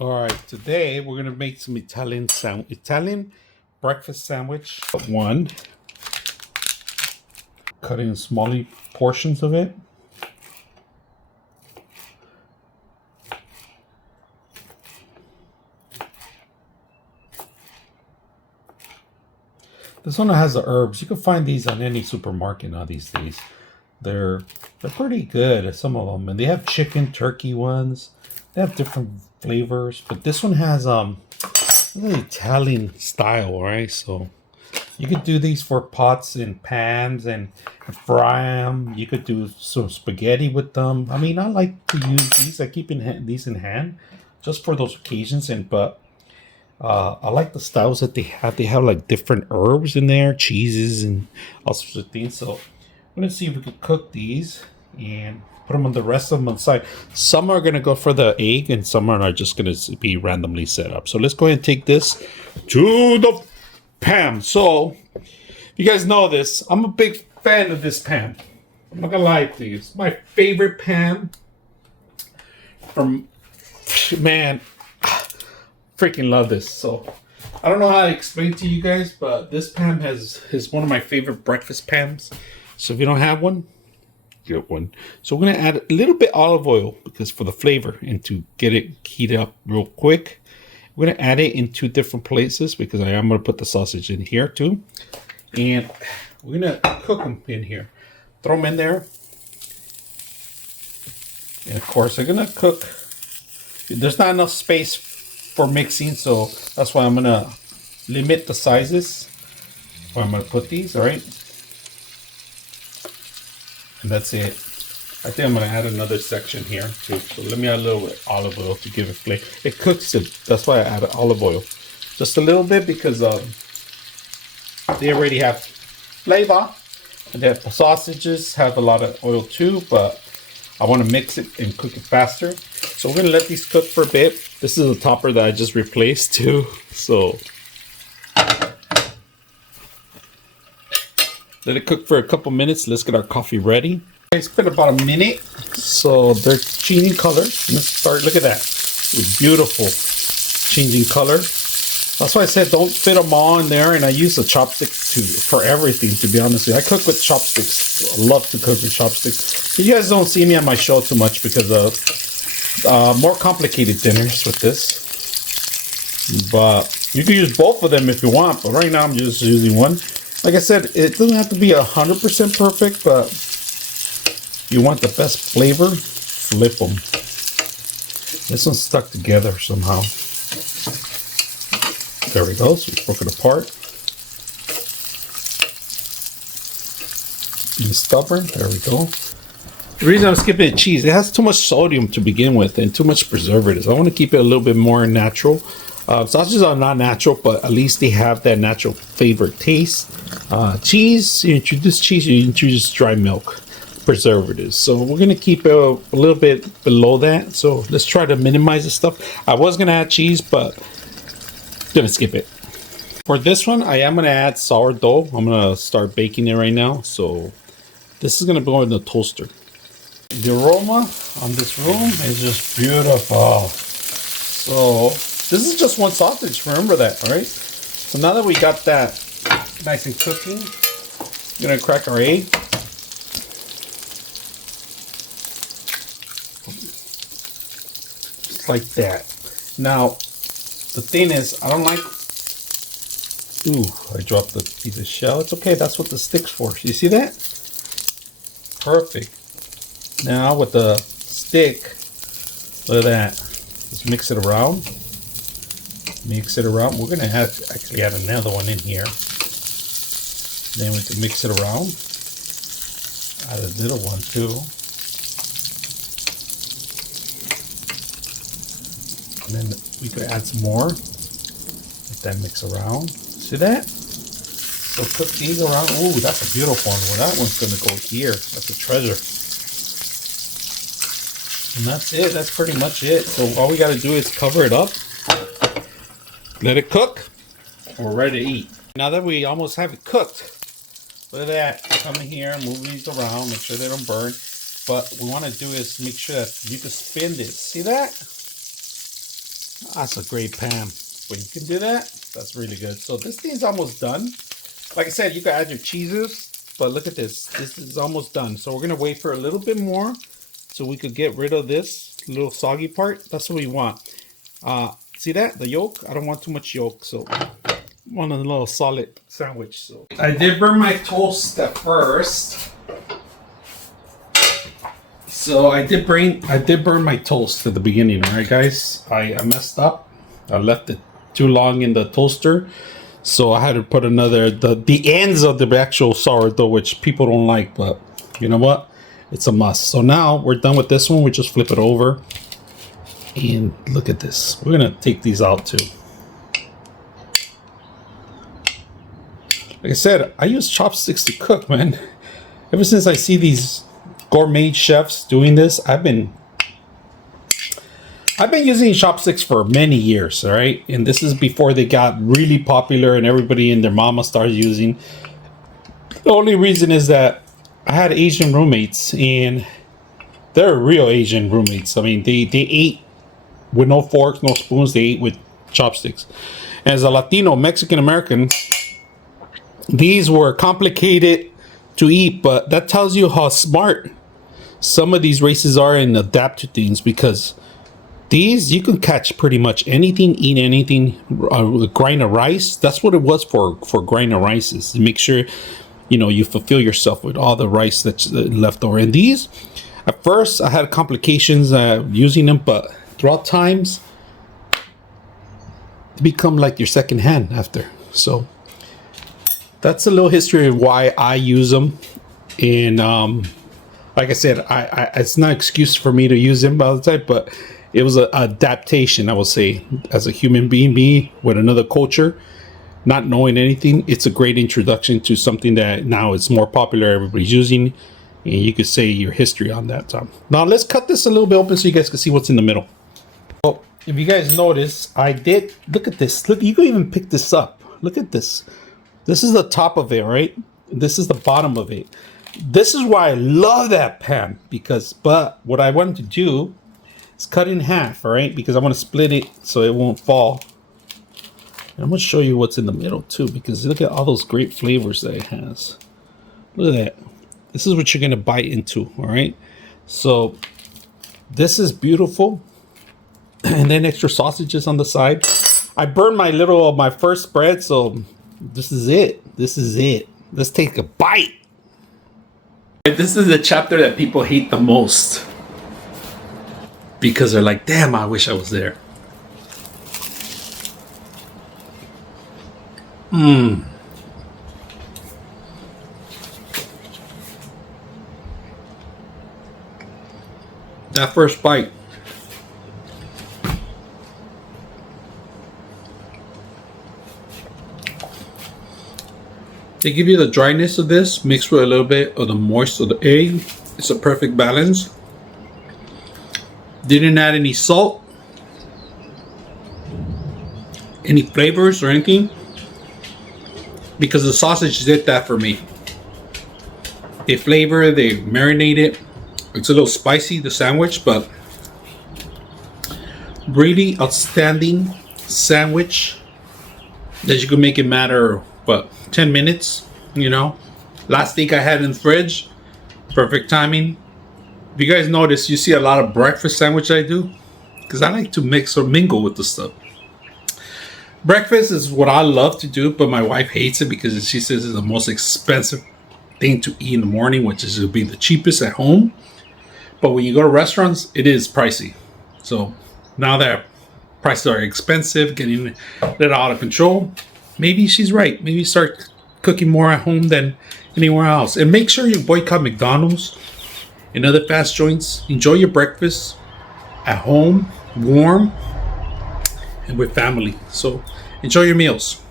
All right, today we're gonna make some Italian breakfast sandwich. One, cut in small portions of it. This one has the herbs. You can find these on any supermarket now these days. They're pretty good, some of them, and they have chicken, turkey ones. They have different flavors, but this one has an Italian style, right? So you could do these for pots and pans and fry them. You could do some spaghetti with them. I mean, I like to use these. I keep these in hand just for those occasions, but I like the styles that they have. They have like different herbs in there, cheeses, and all sorts of things. So I'm gonna see if we could cook these and put them on the rest of them on the side. Some are gonna go for the egg, and some are just gonna be randomly set up. So let's go ahead and take this to the pan. So you guys know this. I'm a big fan of this pan. I'm not gonna lie to you. It's my favorite pan. Man, freaking love this. So I don't know how to explain to you guys, but this pan is one of my favorite breakfast pans. So if you don't have one, get one. So we're gonna add a little bit olive oil because for the flavor and to get it heated up real quick. We're gonna add it in two different places because I am gonna put the sausage in here too, and we're gonna cook them in here. Throw them in there, and of course they're gonna cook. There's not enough space for mixing, so that's why I'm gonna limit the sizes where I'm gonna put these. All right, and that's it. I think I'm gonna add another section here too. So let me add a little bit of olive oil to give it flavor. It cooks it. That's why I added olive oil, just a little bit because they already have flavor, and the sausages have a lot of oil too. But I want to mix it and cook it faster. So we're gonna let these cook for a bit. This is a topper that I just replaced too. So let it cook for a couple minutes. Let's get our coffee ready. It's been about a minute, so they're changing color. Let's start. Look at that. It's beautiful, changing color. That's why I said don't fit them all in there, and I use a chopstick for everything. To be honest with you, I cook with chopsticks. I love to cook with chopsticks. You guys don't see me on my show too much because of more complicated dinners with this. But you can use both of them if you want. But right now I'm just using one. Like I said, it doesn't have to be 100% perfect, but you want the best flavor, flip them. This one's stuck together somehow. There we go. So we broke it apart. Being stubborn. There we go. The reason I'm skipping the cheese, it has too much sodium to begin with and too much preservatives. I want to keep it a little bit more natural. Sausages are not natural, but at least they have that natural flavor taste. Cheese, you introduce cheese, you introduce dry milk, preservatives. So we're going to keep it a little bit below that. So let's try to minimize the stuff. I was going to add cheese, but I'm going to skip it. For this one, I am going to add sourdough. I'm going to start baking it right now. So this is going to go in the toaster. The aroma on this room is just beautiful. So this is just one sausage, remember that, all right? So now that we got that nice and cooking, we're gonna crack our egg. Just like that. Now, the thing is, I don't like, I dropped the piece of shell. It's okay, that's what the stick's for. You see that? Perfect. Now with the stick, look at that. Just mix it around. Mix it around. We're gonna actually add another one in here. Then we can mix it around. Add a little one too. And then we could add some more. Let that mix around. See that? So cook these around. Oh, that's a beautiful one. Well, that one's gonna go here. That's a treasure. And that's it. That's pretty much it. So all we got to do is cover it up. Let it cook. We're ready to eat. Now that we almost have it cooked, look at that. Come in here, move these around, make sure they don't burn. But what we want to do is make sure that you can spin this. See that? That's a great pan. When you can do that, that's really good. So this thing's almost done. Like I said, you can add your cheeses, but look at this. This is almost done. So we're gonna wait for a little bit more so we could get rid of this little soggy part. That's what we want. See that? The yolk? I don't want too much yolk, so I want a little solid sandwich. So I did burn my toast at first. So I did burn my toast at the beginning, all right, guys? I messed up. I left it too long in the toaster, so I had to put another the ends of the actual sourdough, which people don't like, but you know what? It's a must. So now we're done with this one. We just flip it over, and look at this. We're gonna take these out too. Like I said, I use chopsticks to cook, man. Ever since I see these gourmet chefs doing this, I've been using chopsticks for many years, all right? And this is before they got really popular and everybody and their mama started using. The only reason is that I had Asian roommates, and they're real Asian roommates. I mean, they ate with no forks, no spoons. They ate with chopsticks. As a Latino, Mexican American, these were complicated to eat, but that tells you how smart some of these races are and adapt to things, because these, you can catch pretty much anything, eat anything. A grind of rice, that's what it was for grind of rices. Make sure, you know, you fulfill yourself with all the rice that's left over. And these, at first, I had complications using them, but throughout times, they become like your second hand after. So that's a little history of why I use them. And like I said, I it's not an excuse for me to use them all the time, but it was an adaptation, I would say, as a human being, me with another culture, not knowing anything. It's a great introduction to something that now it's more popular, everybody's using, and you could say your history on that. Now let's cut this a little bit open so you guys can see what's in the middle. So if you guys notice, I did, look at this. Look, you can even pick this up. Look at this. This is the top of it, right? This is the bottom of it. This is why I love that pan, because, but what I wanted to do is cut in half, all right? Because I want to split it so it won't fall. And I'm going to show you what's in the middle too, because look at all those great flavors that it has. Look at that. This is what you're going to bite into, all right? So this is beautiful. And then extra sausages on the side. I burned my first spread, so this is it. This is it. Let's take a bite. This is the chapter that people hate the most, because they're like, damn, I wish I was there. That first bite. They give you the dryness of this mixed with a little bit of the moist of the egg. It's a perfect balance. Didn't add any salt, any flavors or anything, because the sausage did that for me. They flavor, they marinate it. It's a little spicy, the sandwich, but really outstanding sandwich that you can make it matter, but 10 minutes, you know. Last week I had in the fridge. Perfect timing. If you guys notice, you see a lot of breakfast sandwich I do, because I like to mix or mingle with the stuff. Breakfast is what I love to do, but my wife hates it because she says it's the most expensive thing to eat in the morning, which is to be the cheapest at home. But when you go to restaurants, it is pricey. So now that prices are expensive, getting it out of control, maybe she's right. Maybe start cooking more at home than anywhere else. And make sure you boycott McDonald's and other fast joints. Enjoy your breakfast at home, warm, and with family. So enjoy your meals.